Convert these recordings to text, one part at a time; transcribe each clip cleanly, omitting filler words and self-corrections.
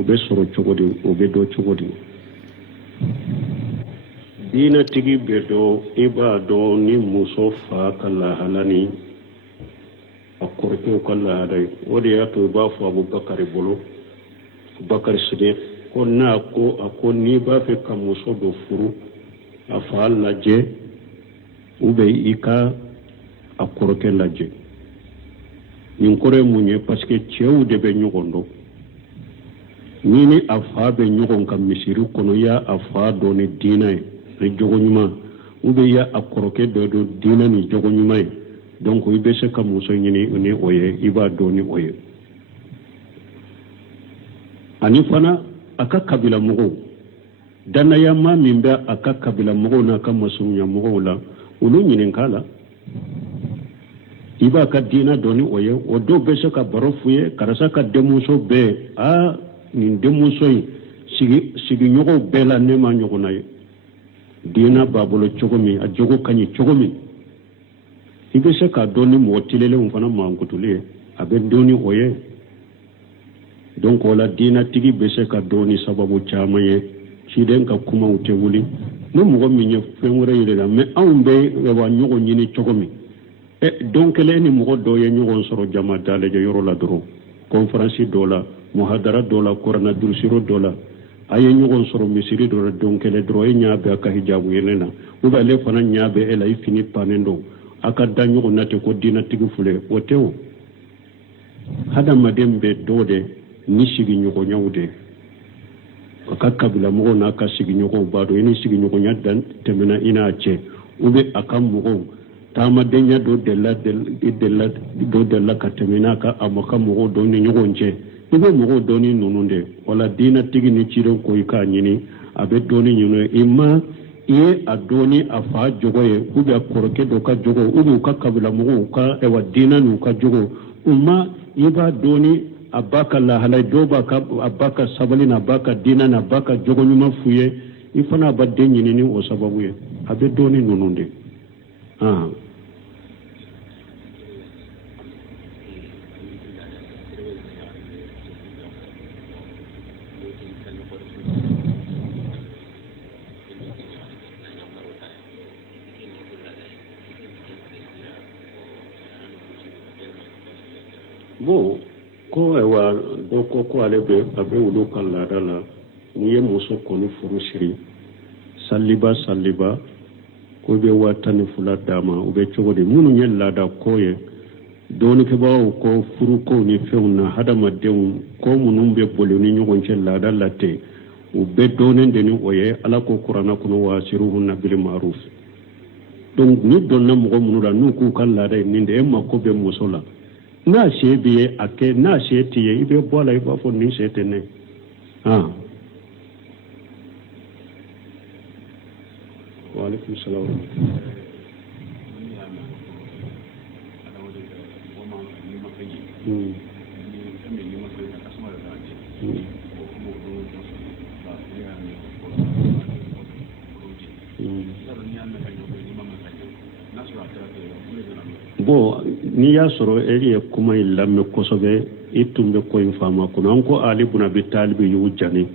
o be soro cogodi o be do cogodi dina tigi be do iba do ni muso fa kala halani akorke kala dai wodi ya to ba fu Abubakar bolo Bakar Siddiq ko na ko akoni ba fe ka muso do furu afa laje ube ika akorke laje nin kore munye parce que cew de be nyogondo nini afa be nyogon kam misiri kono ya afa do ne dina e jogo nyuma ube ya akoroke do dina ni jogo nyuma donc ibe se kam muso nyini ni oye iba do ni oye ani fana aka kabila mugo dana ya ma mimbe aka kabila mugo na kam masunya mugo la ulu nyinin kala iba ka dina doni oye o do be se ka barofuye karasa ka demuso be a ni demuso sigi nyogo bela ne ma nyogo na dina babolo chogomi a jogo kanyi chogomi ibe se ka doni mo tilele umfana ma ngutule abe doni oye donc wala dina tigi be se ka doni sababu chamaye shiden ka kuma utewuli no mo minye fenwure yele la me awumbe wa nyogo nyini chogomi donc les ni mo do ye ñogon soro jama dale je yoro la doro conférence dola muhadara dola corona dursiro dola aye ñogon soro misiri do donc les dro e ñaabe aka hijabu yenena uba le fana ñaabe e lay fini panendo aka da ñogon nate ko dina tigi fule o tew hada madembe dode ni sigi ñogo ñawde aka kabila mo na aka sigi ñogo bado ni sigi ñogo ñaddan temena ina ce ube aka mo tama denya do della katemina ka amaka mo do ni nyogonje ibe mo do ni nununde wala dina tigi ni chiro ko ika nyini abe do ni nyuno imma ye adoni afa jogoye ube akoroke do ka jogo ube ka kabila mo ka ewa dina nu ka jogo umma iba doni abaka la halay do baka abaka sabalina abaka dina na abaka jogo nyuma fuye ifana ba denyi ni o sababu ye abe do ni nununde bon ko ewa do ko alebe abe wudo kala dala ni ye muso koni furu siri saliba ko be watani fula dama ube chogodi munu nyella da koye doni ke bawo ko furu ko ni feuna hada madden ko munum be bole ni nyogon cella da latte ube donen de ni oye ala ko qur'ana kuno wasiruhunna bil ma'ruf donc ni donna mo munu da nu ku kala da ni de ma ko be musola na shebiye ake na shetiye ibe bola iba fo ni shetene وعليكم السلام bo ni ya soro eri kuma illa me kosobe itumbe ko infama kuno anko ali buna bi talibi yujani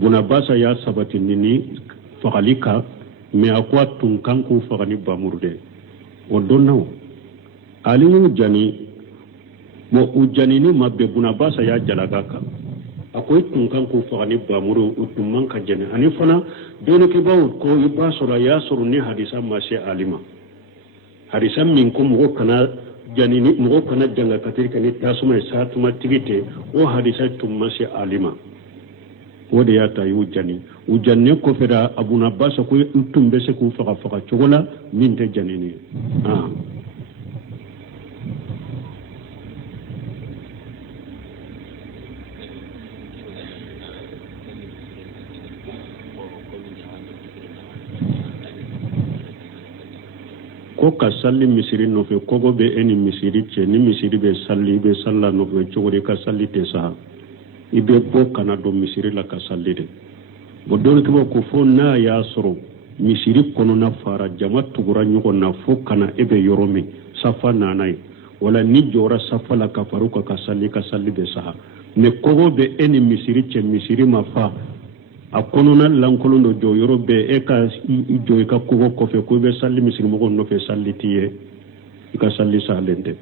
buna basa ya sabati nini fagalika me akwa tunkanku fagani bamurde o donnaw ali yujani mo ujani ni mabbe buna basa ya jalagaka akoy tunkanku fagani bamuru utumman ka jene ani fana dole ke bawo ko ibaso la ya suru ni hadisa ma she alima hadisa min ko mo kana janini mo kana janga katirka ni tasuma satuma tigite o hadisa tumma she alima wode ya tayi ujanne ko feda abuna basa ko tumbe se ko faga chogola min te janini ko ka salli misiri no fe kogo be eni misiri che ni misiri be salli be salla no fe chogori ka salli te sa ibe bo kana do misiri la ka salli de bo don ko fo na ya soro misiri kono na fara jama tugura nyugo na fo kana ebe yoromi safa nanai wala ni jora safala ka faruka ka salli be saha ne kogo be eni misiri che misiri ma fa a konona lankolon do jo yoro be e ka jo ka kogo ko fe ko be salli misiri mo no fe salli tiye ka salli salende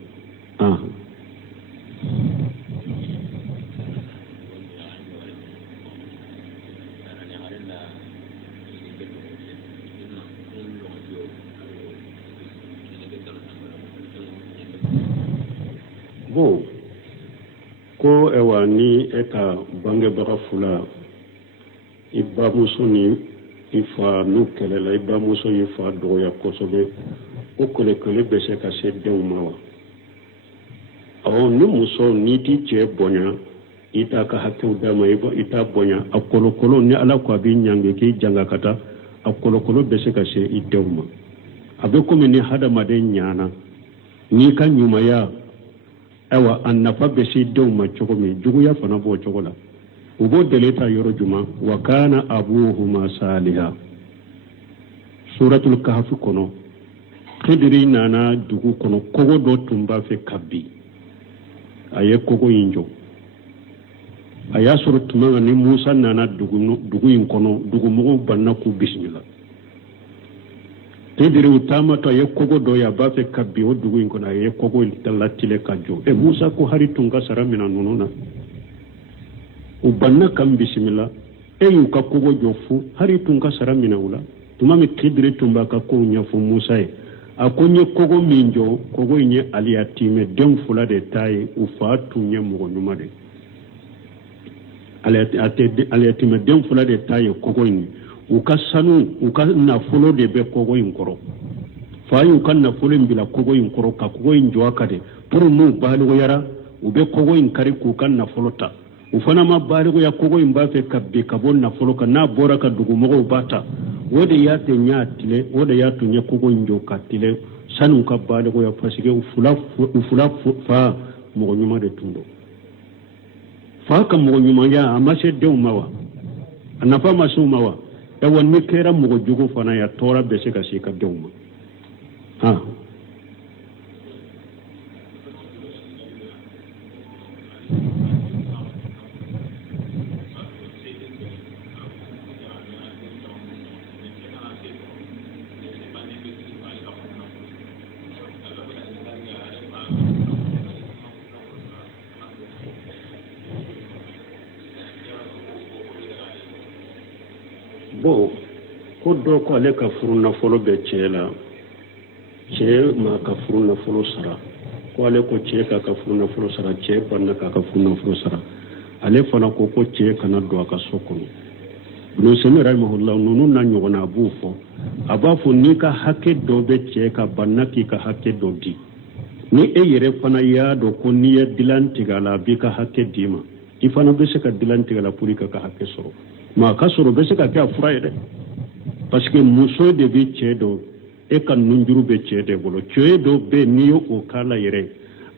bon ko ewa ni eka bange baga fula iba muso ni ifa nu kelela iba muso ifa doya kosobe o kole kole be se ka se denw ma wa awo ni muso ni ti cɛ bonya ita ka hakɛw d'a ma ita bonya a kolokolo ni ala ko a b'i ɲange k'i janga ka taa a kolokolo bɛ se ka se i denw ma a bɛ komi ni hadamaden ɲana n'i ka ɲumanya awa a nafa bɛ se denw ma cogo min juguya fana b'o cogo la u b'o deli ta yɔrɔ juma wa kana abuhuma saliha suratul kahfi kɔnɔ Khidiri nana dugu kɔnɔ kogo dɔ tun b'a fɛ ka bin a ye kogo in jɔ a y'a sɔrɔ tuma min ni Musa nana dugu in kɔnɔ dugumɔgɔw banna k'u bisimila Khidiri u taamatɔ a ye kogo dɔ ye a b'a fɛ ka bin o dugu in kɔnɔ a ye kogo in latilɛ ka jɔ Musa ko hari tun ka sara mina ninnu na u banna kan bisimila y'u ka kogo jɔ fu hari tun ka sara mina u la tuma min Khidiri tun b'a ka kow ɲɛfɔ Musa ye a ko n ye kogo min jɔ kogo in ye aliyatimɛ den fila de ta ye u fa tun ye mɔgɔ ɲuman de aliyatimɛ den fila de ta ye kogo in u ka sanu u ka nafolo de bɛ kogo in kɔrɔ fa y'u ka nafolo in bila kogo in kɔrɔ ka kogo in jɔ a ka de pour n'u baligoyara u bɛ kogo in kari k'u ka nafolo ta u fana ma baligoya kogo in b'a fɛ ka bin ka bɔ nafolo kan n'a bɔra ka dugumɔgɔw b'a ta o de y'a tɛ ɲa tile o de y'a to ɲɛ kogo in jɔ ka tile sanu ka baligoya parce que u fila fa mɔgɔ ɲuman de tun don fa ka mɔgɔ ɲumanya a ma se denw ma wa a nafa ma se u ma wa ewa ni kɛra mɔgɔ jugu fana ya tɔɔra bɛ se ka se ka denw ma bon ko dɔ ko ale ka furu nafolo bɛ cɛ la cɛ ma ka furu nafolo sara ko ale ko cɛ k'a ka furu nafolo sara cɛ banna k'a ka furu nafolo sara ale fana ko cɛ kana don a ka so kɔnɔ Ibn Sami rahimahullah ninnu na ɲɔgɔnna a b'u fɔ a b'a fɔ n'i ka hakɛ dɔ bɛ cɛ ka banna k'i ka hakɛ dɔ di ni e yɛrɛ fana y'a dɔn ko n'i ye dilan tigɛ a la a b'i ka hakɛ d'i ma i fana bɛ se ka dilan tigɛ a la pour i ka hakɛ sɔrɔ mais a ka sɔrɔ bɛ se ka kɛ a fura ye dɛ parce que muso de bɛ cɛ dɔ e ka nunjuru bɛ cɛ de bolo cɛ dɔ bɛ n'i ye o k'a la yɛrɛ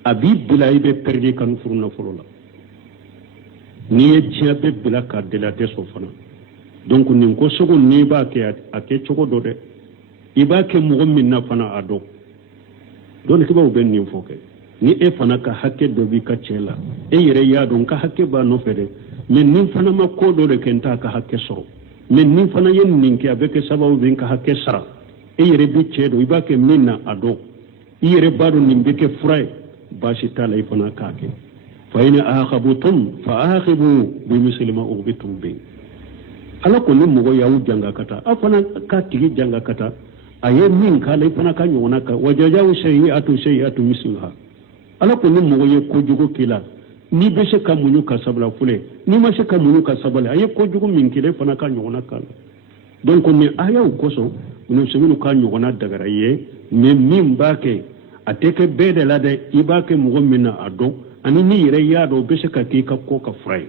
a b'i bila i bɛ perdre i ka furu nafolo la n'i ye diɲɛ bɛɛ bila k'a deli a tɛ sɔn fana donc nin ko sugu n'i b'a kɛ a kɛ cogo dɔ dɛ i b'a kɛ mɔgɔ min na fana a dɔn donc kibaw bɛ nin fɔ kɛ ni e fana ka hakɛ dɔ b'i ka cɛ la e yɛrɛ y'a dɔn ka hakɛ b'a nɔfɛ dɛ mais nin fana ma ko dɔ de kɛ n t'a ka hakɛ sɔrɔ mais nin fana ye nin kɛ a bɛ kɛ sababu bɛ n ka hakɛ sara e yɛrɛ bɛ cɛ dɔn i b'a kɛ min na a dɔn i yɛrɛ b'a dɔn nin bɛ kɛ fura ye baasi t'a la i fana k'a kɛ fa in aqabtum fa aqibu bimisli ma uqbitum bi ala ko ni mɔgɔ y'aw janga ka taa a fana k'a tigi janga ka taa a ye min k'a la i fana ka ɲɔgɔnna kan wajajahu sayyi'atu misluha ala ko ni mɔgɔ ye kojugu k'i la n'i bɛ se ka muɲu ka sabali fule n'i ma se ka muɲu ka sabali a ye kojugu min k'i la i fana ka ɲɔgɔnna k'a la donc ni ayaw kosɔn musominw ka ɲɔgɔnna dagara i ye mais min b'a kɛ a tɛ kɛ bɛɛ de la dɛ i b'a kɛ mɔgɔ min na a dɔn ani n'i yɛrɛ y'a dɔn o bɛ se ka k'i ka ko ka fura ye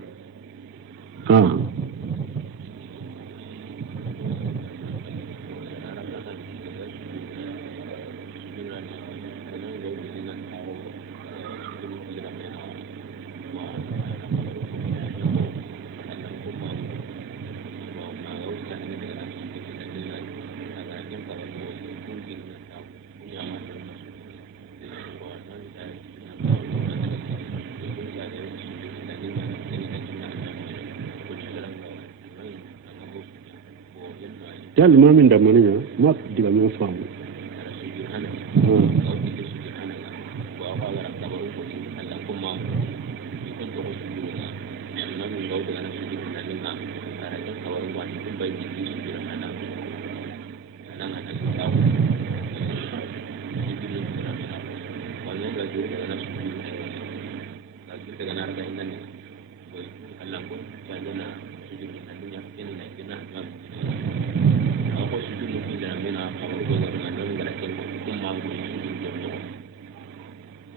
Jali mamin da maniya ma diga min famu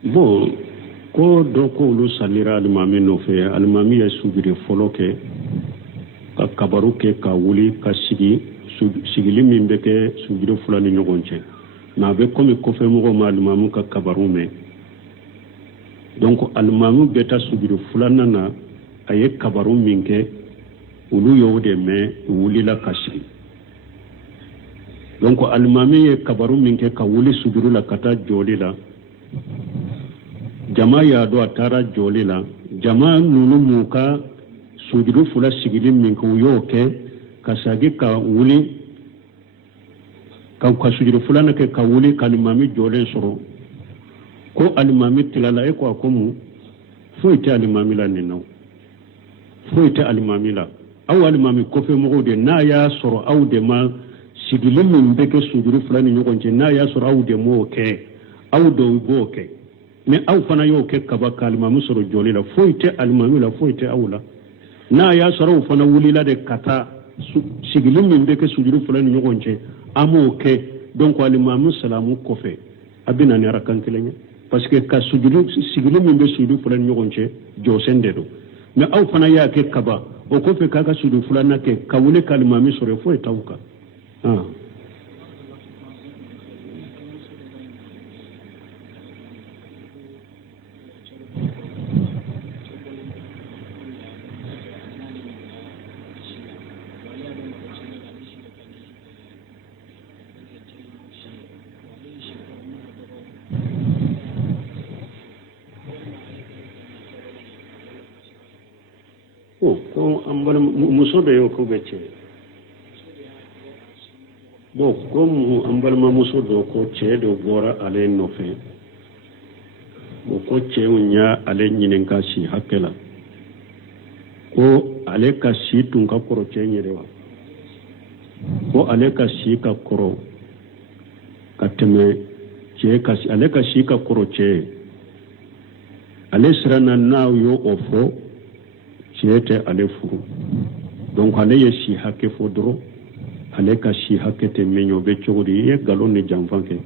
bon ko do ko lu salira almami no fe almami ya sugire folo ke ka kabaru ke ka wuli ka sigili min be ke sugire fulani ɲɔgɔn na be komi kofe mɔgɔ ma almamu ka kabaru me donc almamu beta sugire fulana na aye kabaru min ke ulu yo de me wuli la ka sigi donc almami ye kabaru min ke ka wuli sugire la kata joli la jama ya do atara joli la jama nunu muka sujudu fula sigili min ko yo ke kasagi ka wuli ka sujudu fula na ke ka wuli kalimami jole soro ko alimami tilala e ko akomu fo ite alimami la ninaw fo ite alimami la aw alimami ko fe mo de na ya soro aw de ma sigili min be ke sujudu fula ni nyogonje na ya soro aw de mo ke aw do go ke mais aw fana yo ke kaba kalima musoro joli la foite almami la foite awla na ya soro fana wuli la de kata sigili min be ke sujudu fulani nyogonche amo ke donc almami salamu kofe abina ne rakan kelenya parce que ka sujudu sigili min be sujudu fulani nyogonche jo sende do mais aw fana ya ke kaba o kofe kaka sujudu fulani ke kawule kalmami soro foite awka ko ambal muso da yau ko bece bo ko mu ambal ma muso do ko ce do gora ale no fe bo ko ce unya ale nyinen ka shi hakela ko ale ka shi tun ka koro ce nyere wa ko ale ka shi ka koro ka teme ce ka shi ale ka shi ka koro ce ale sirana na yo ofo cete ale furu donc ale ye si hakke fo doro ale ka si hakke te menyo be cogodi ye galon ne jamfanke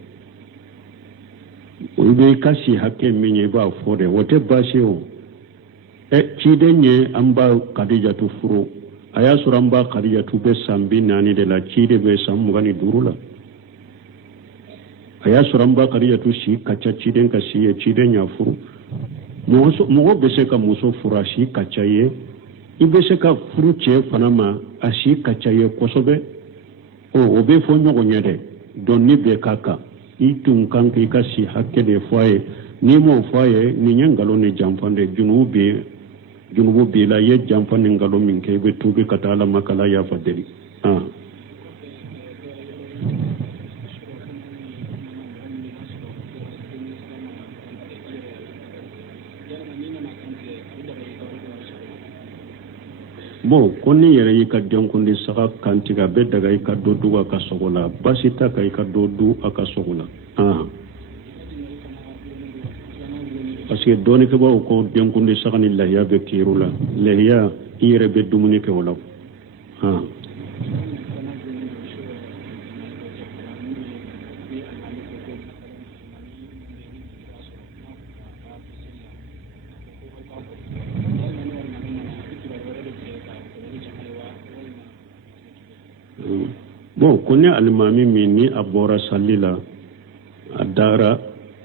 o be ka si hakke menye ba fo de wote bashe o cide nye amba kadija tu furu aya suramba kadija tu be sambi nani de la cide be samugani durula aya suramba kadija tu si kacha cide ka si ye cide nya furu mogo be se ka muso fura si kacha ye i be se ka furu cɛ fana ma a si kacha ye kosɛbɛ o be fɔ ɲɔgɔn ye dɛ dɔnni bɛ ka kan i tun kan k'i ka si hakɛ de fɔ a ye n'i m'o fɔ a ye nin ye nkalon ni janfa de junubu b'i la i ye janfa ni nkalon min kɛ i bɛ tuubi ka taa ala makala yafa deli bon ko ni yɛrɛ y'i ka denkundi saga kantiga bɛ daga i ka dɔ du a ka sogo la basi ta ka i ka dɔ du a ka sogo la parce que dɔɔnikɛbaw ko denkundi saga ni lahiya bɛ kiiru la lahiya i yɛrɛ bɛ dumuni kɛ o la bon ko ne alimami min ni a bɔra sali la a dara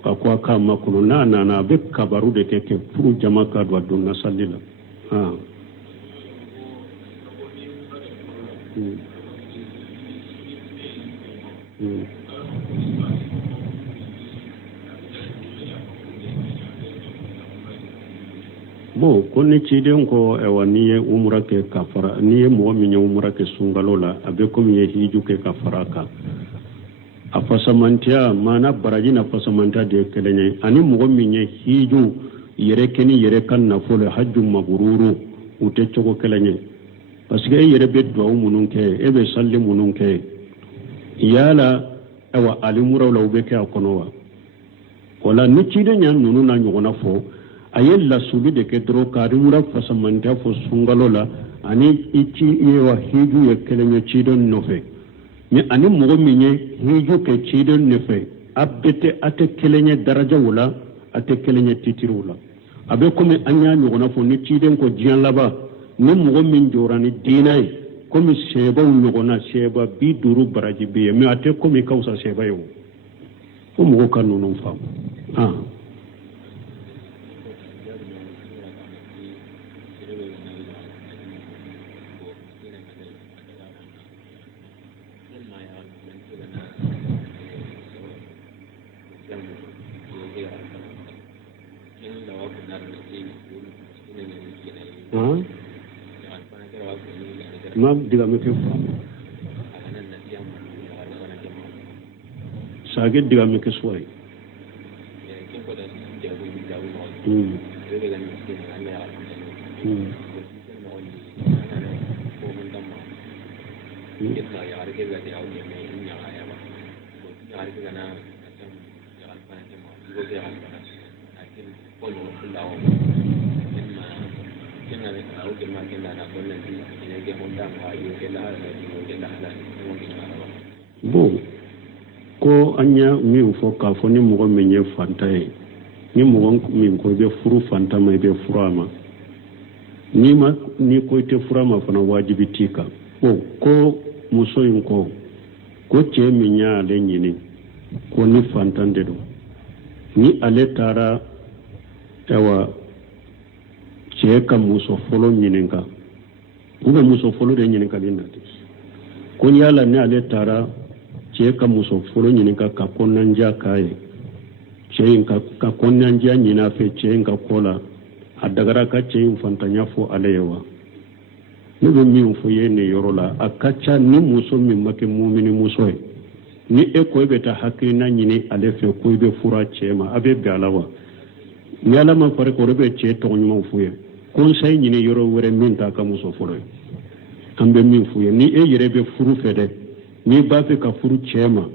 a ko a k'a makɔnɔ n'a nana a bɛ kabaru de kɛ furu jama ka don a donna sali la bo ko ne ciden ko e wani ye umra ke kafara ni ye mo mi ye umra ke sungalola abe ko mi ye hiju ke kafara ka afasamantia mana baraji na fasamantia de kelenye ani mo mi ye hiju yere keni yere kan na fole hajju mabruru ute choko kelenye parce que yere be do munun ke e be salli munun ke yala awa alimura la ube ke akonowa wala ni ciden yan nunu na nyogona fo ayella subi de ke dro karimura fasamanta fo sungalola ani ichi yewa hiju ye kelenye chidon nofe ni ani mogo minye hiju ke chidon nofe abete ate kelenye daraja wala ate kelenye titiru wala abe kome anya nyogona fo ni chiden ko jian laba ni mogo min jorani dinai komi seba nyogona seba bi duru baraji biye me ate komi kausa seba yo ko mogo kanunu fam ma diga me ke sage diga me ke soy bo ko anya mi fo ka fo ni mo me nye fantaye ni mo mi ko be furu fanta mai be furama ni ma ni ko te furama fana wajibi tika bo ko muso yin ko ce mi nya le nyini ko ni fantande do ni ale tara ewa ce ka muso folo nyininka kuma muso folo de nyininka linati ko yala ne ale tara ce ka muso folo nyininka ka konnanja kaye ce ka konnanja nyina fe ce ka kola adagara ka ce fantanya fo alewa ni be mi fo yene yorola akacha ni muso mi make mu'mini muso ni e ko be ta hakina nyini ale fe ko be fura ce ma abe galawa ni ala ma fare ko be ce to nyuma fuye conseil nyini yoro wore min ta ka muso folo ambe min fuye ni e yere be furu fede ni ba fe ka furu chema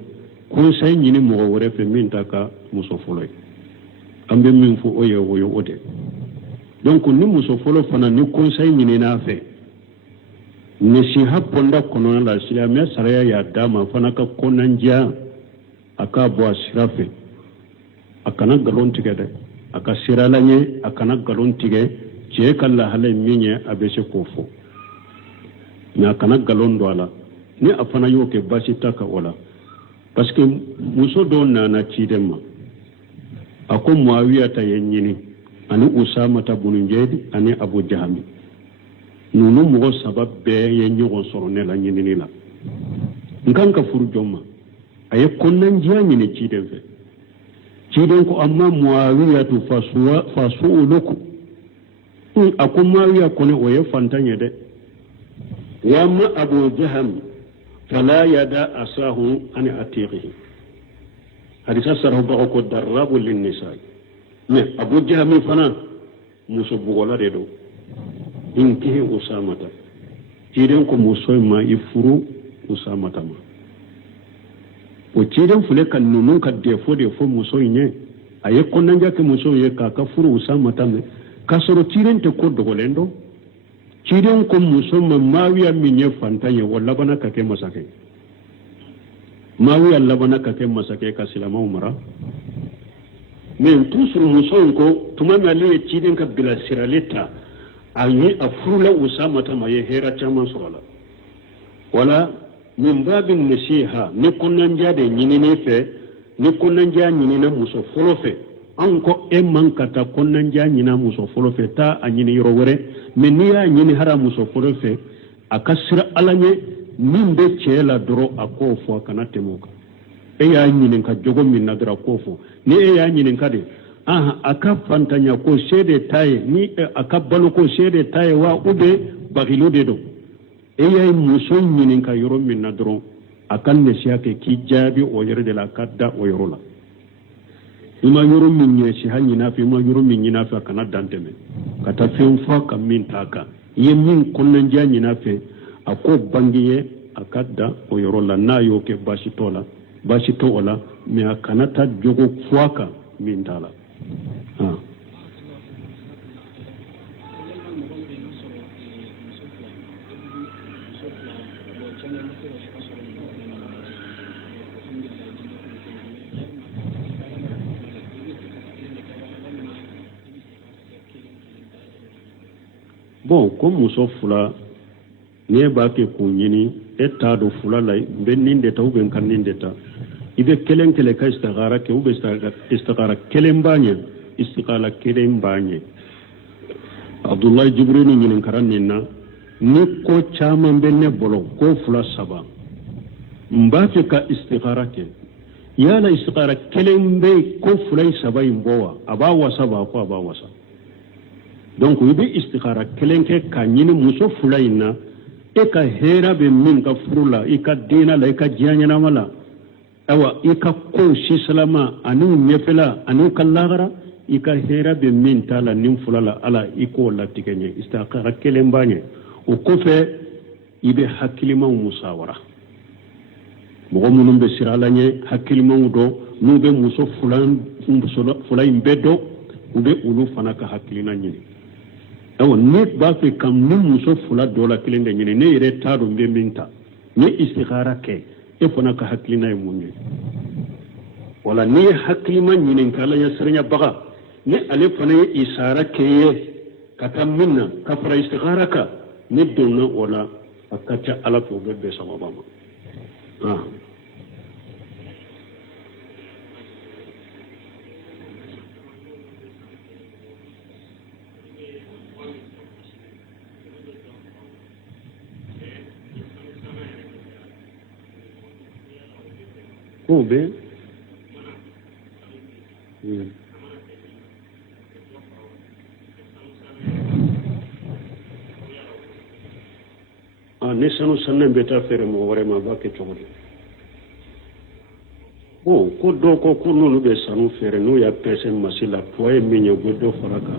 conseil nyini mo wore fe min ta ka muso folo ambe min fu oye woyo ode donc ni muso folo fana ni conseil nyini na fe ni si haponda kono la sila me saraya ya dama fana ka konanja aka bo asirafe akana galon tigede aka siralanye akana galon tige ce kala halai minye abese kofo na kana galon do ala ni afana yoke basi taka wala parce que muso do na chidema ako muawiya ta yenyini ani usama ta bununjedi ani abu jahami nunu mo sabab be yenyi go sorone la nyini la nganka furu jomma aye konnan jami ne chiden fe chiden ko amma muawiya tu fasu loku akun mawiya kone oye fantanye de wamma abu jaham fala yada asahu an atiqihi hadisa sarhu ba ko darabu lin nisa me abu jaham fana muso bugola de do inki usama ta ciden ko muso ma ifuru usama ta ma o ciden fule kan nunu ka defo muso nye aye konanja ke muso ye ka furu usama ta me kasoro ciren te ko dogolendo ciren ko musamman mawiya minye fantanye walla bana kake masake mawiya labana kake masake ka silama umara men tusur musamman ko tumami aliye ciren ka bila siraleta anyi afrula usama ta maye hera chama sola wala min babin nasiha ni konanja de nyini ne fe ni konanja nyini na muso folo fe anko e mankata konnan ja nyina muso folo fe ta anyini yoro wore men ni ya nyini hara muso folo fe akasira alanye nimbe chela doro akofo kana temuka e ya nyini ka jogo min nadra kofo ni e ya nyini kade aka fantanya ko sede taye ni aka balo ko sede taye wa ube bagilo de do e yay muso nyinin ka yoro min na dron akan ne siake ki jabi o yere de la kadda o yoro la ima yoro min nye si hanyi na fi ma yoro min nyina fa kana danteme kata fe fa kam min taka ye min konnan janyi na fe ako bangiye akadda o yoro la na yo ke bashi to ola me akanata jogo fuaka min tala bon ko muso fula ne ba ke kunyini eta do fula lai ben ninde ta uben kan ninde ta ibe kelen kele ka istikhara ke ube istikhara kelen banye istikhara kelen banye Abdullah Jibril ni karan ninna ni ko chama benne bolo ko fula saba mbafe ka istikhara ke yala istikhara kelen be ko fula saba imbowa abawa saba ko abawa saba donc ibe istikhara kelen ke kanyini muso fula inna e ka hera be min ka furula e ka dina la e ka janyana mala awa e ka ko shi salama anu mefela anu kallagara e ka hera be min tala nim fulala ala e ko la tikenye istikhara kelen banye o ko fe ibe hakilima musawara mo munum be siralanye hakilima do no be muso fulay bedo ube ulu fanaka hakilina nyini awo ne ba fe kam ni muso fula dola kilin da nyini ne yere tado mbe minta ne istikhara ke e fana ka hakilina e munye wala ne hakilima nyini kala ya sirnya baga ne ale fana isara ke kata minna ka fara istikhara ka ne donna wala akacha ala to be sama bama be ne sanu sannan beta fere mo wore ma ba ke chogodi bon ko do ko no be sanu fere no ya pese masila poe minyo godo faraka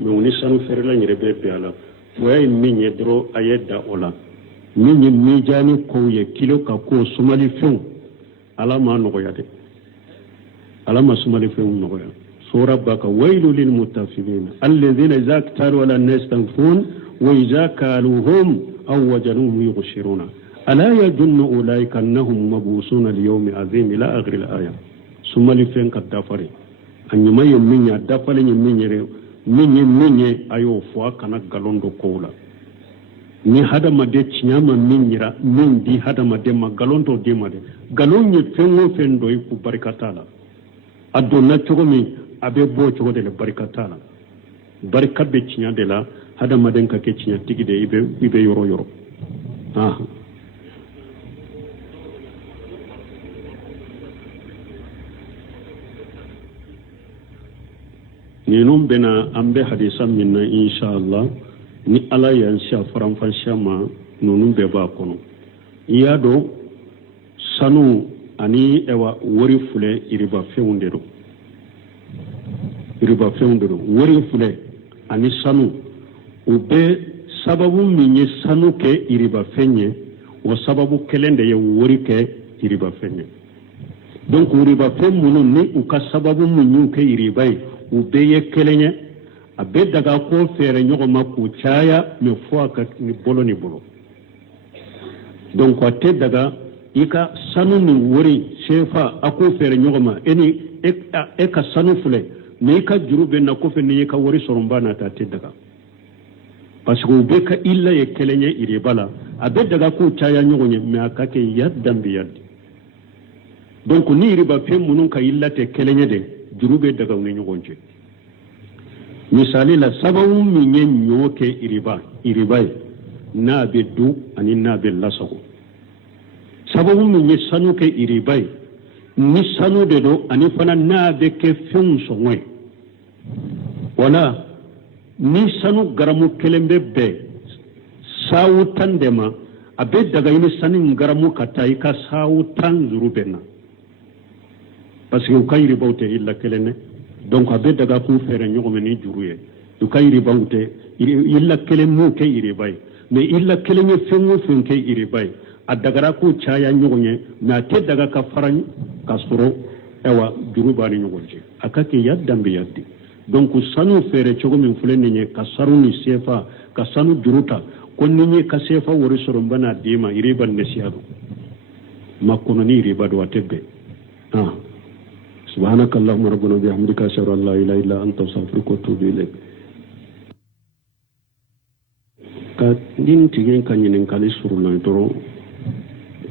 me uni sanu fere la nyire be ala poe minye dro ayeda ola minye mijani ko ye kilo ka ko sumali fu ala ma no yade ala ma sumali fu no ya sura baka wailu lil mutaffifin alladhina idza ktaru ala an-nas tanfun wa idza kaluhum aw wajaduhum yughshiruna ala yadunnu ulaika annahum mabusuna liyawmi azim ila akhir al-aya sumali fu ka dafari anyuma yeminya dafali nyeminyere minye ayo fo kana galondo kola ni hadama de chinyama minyira min di hadama de magalondo de made galonye fengo fendo ku barikatala adonna chogomi abe bo chogo de barikatala barika be chinya de la hadama den ka ke chinya tigi de ibe yoro ni non bena ambe hadisa minna inshallah ni ala ya sha faran shama nonun be ba kono iyado sanu ani ewa wori fule iriba feundero wori fule ani sanu ube sababu minye sanu ke iriba fenye wa sababu kelende ye wori ke iriba fenye donc iriba femunu ni uka sababu minyu ke iribai ube ye kelenye abe daga ko fere nyogo maku chaya me foaka ni bolo donc ate daga ika sanu ni wori shefa ako fere nyogo ma eni eka sanu fule ne ka jurube na ko fe ne ka wori soromba na ta te daga parce que ube ka illa ye kelenye ire bala abe daga ko chaya nyogo nye me akake yaddam bi yaddi donc ni riba fe munun ka illa te kelenye de jurube daga ne nyogo nje misali la sababu minye nyoke iribai na be du ani na be lasago sababu minye sanu ke iribai ni sanu de do ani fana na be ke fun songwe wala ni sanu garamu kelembe be sawu tandema abe daga ini sani garamu katai ka sawu tan zurubena parce que ukayri bawte illa kelene donc abe daga ku fere nyogome ni juruye ukayri bawte illa kelemu ke iri bay mais illa keleme fengo fenke iri bay adagara ku chaya nyogonye na te daga ka farany ka soro ewa jurubani nyogonje akake yaddambe yaddi donc sanu fere chogo min fuleni nye ka saru ni sefa ka sanu juruta konni nye ka sefa wori soro bana dima iriba nesiado makono ni iriba do atebe subhanaka allahumma rabbana bihamdika ashhadu an la ilaha illa anta astaghfiruka wa atubu ilayk ka din tigen kanyinin kali suruna doro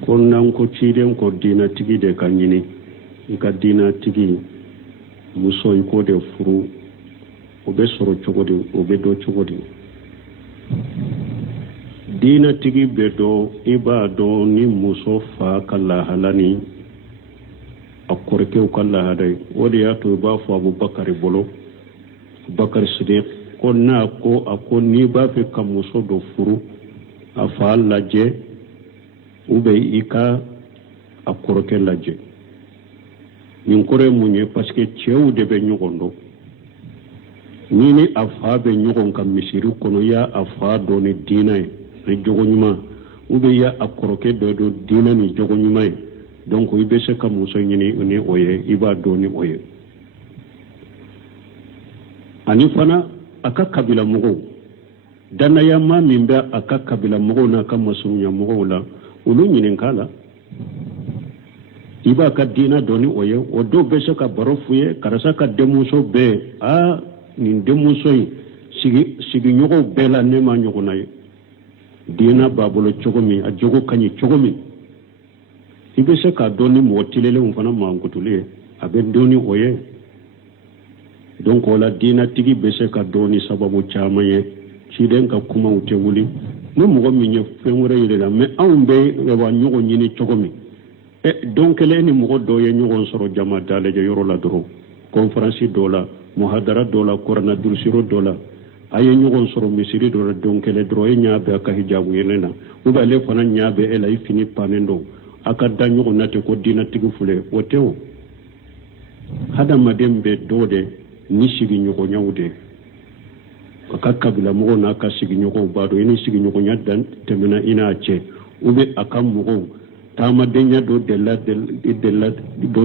konnan ko ciden ko dina tigi de kanyini ka dina tigi muso ko de furu o be soro cogodi o be do cogodi dina tigi be do iba do ni muso fa kala halani akorke o kala hadai wodi ya to ba fu abubakar bolo bakar siddiq ko na ko ako ni ba fe kam muso do furu afa laje ube ika akorke laje nin kore munye parce que cewu de be nyogondo nini afa be nyogon kam misiru kono ya afa do ni dina ni jogo nyuma ube ya akoroke do dina ni jogo nyuma donc ibe se kam muso nyini ni oye iba do ni oye ani fana aka kabila mugo dana ya ma mimba aka kabila mugo na kam masunya mugo la ulu nyinin kala iba ka dina doni oye o do be se ka barofuye karasa ka demuso be nin demuso sigi nyogo bela nema nyogo naye dina babolo chogomi a jogo kanyi chogomi ibe se ka doni motilele umfana mangutule abe doni oye donc wala dina tigi be se ka doni sababu chamaye chiden ka kuma utewuli no mugo minye fenwure yele la me awumbe wa nyogo nyini chogomi donc le ni mugo do ye nyogon soro jama dale je yoro la doro conférence dola muhadara dola corona dursiro dola aye nyogon soro misiri dola donc le dro ye nyaabe aka hijabu yelena uba le fana nyaabe ela ifini panendo aka da nyogon nate ko dina tigu fule wotewo hada madembe dode ni sigi nyogo nyawde aka kabila mugo na aka sigi nyogo bado ni sigi nyogo nyaddan temena ina ache ube aka mugo tama denya do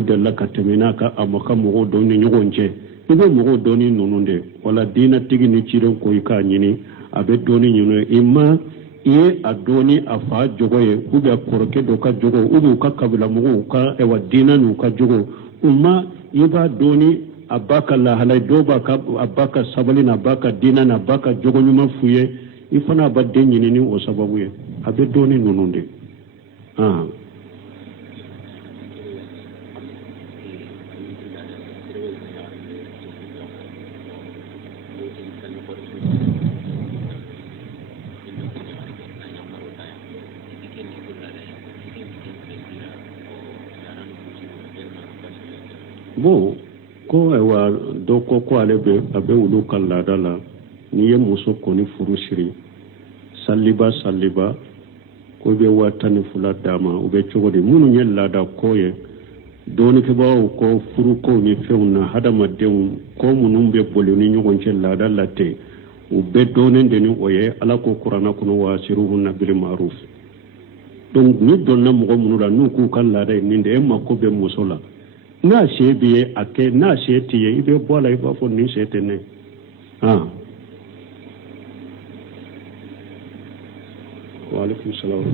della katemena ka amaka mugo do ni nyogonje ibe mugo do ni nununde wala dina tigi ni chiro ko ika nyini abe do ni nyuno imma iye adoni afa jogoye ube akoroke do ka jogo ube ka kabila mugo ka ewa dina nu ka jogo umma iba doni abaka la halay do baka abaka sabalina abaka dina na abaka jogo nyuma fuye ifana ba denyini ni o sababu ye abe do ni nununde bo ko ewa do ko alebe abe wulu kala dala ni ye muso koni furu siri saliba ko be watani fula dama ube chogodi munu nye lada koye doni ke bawo ko furu ko ni feuna hada madem ko munum be bolu ni nyogon che lada latte ube donen deni oye ala ko qur'ana kuno wasiruhunna bil ma'ruf donc ni donna mo munu da nu ku kan lada ni de makko be musola na shebiye ake na shetiye ibe bola iba fo ni shetene wa alaikum salam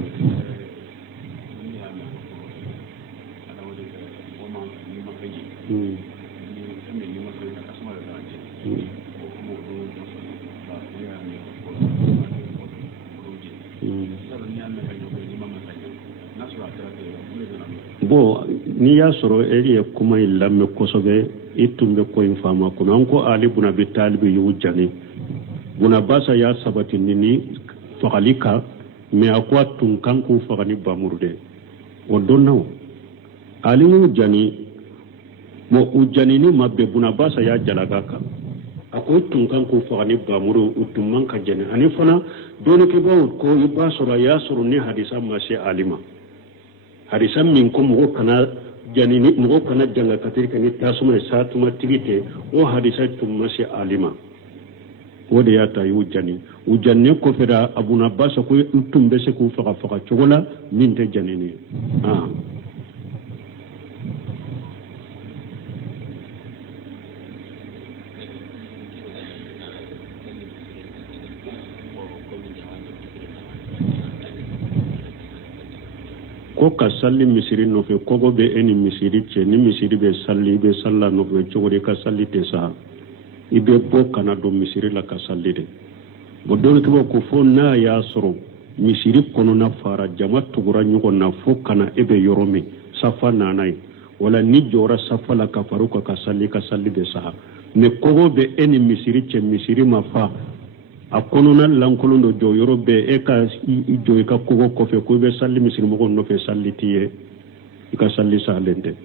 bo ni ya soro eri e kuma ilamme kosobe itumbe ko infama kuno anko ali buna bi talibi yujani buna basa ya sabati nini fagalika me akwa tunkan ko fagani bamurde o donno ali yujani mo ujani ni mabbe buna basa ya jalagaka ako tun kan ko fagani bamuru utumman ka jene ani fana dole ke ba ko iba sura ya suru ni hadisa ma shi alima hadisa min ko mo kana jani ni mo kana janga katirka ni tasuma satuma tigite o hadisa tumma shi alima wode ya tayi ujanne ko fera abuna basa ko tumbe se ko faga chogola min te janini ko ka salli misiri no fe kogo be eni misiri che ni misiri be salli be salla no fe chogori ka salli te sa ibe bo kana do misiri la ka salli de bo do ko fo na ya soro misiri kono na fara jama tugura nyugo na fo kana ebe yoromi safa nanai wala ni jora safa la ka faruka ka salli de sa ne kogo be eni misiri che misiri ma fa akono na lankolondo jo yorobe e ka jo ka kogo ko fe ko be salli misiri mo ko no fe salli tiye ka salli sa lende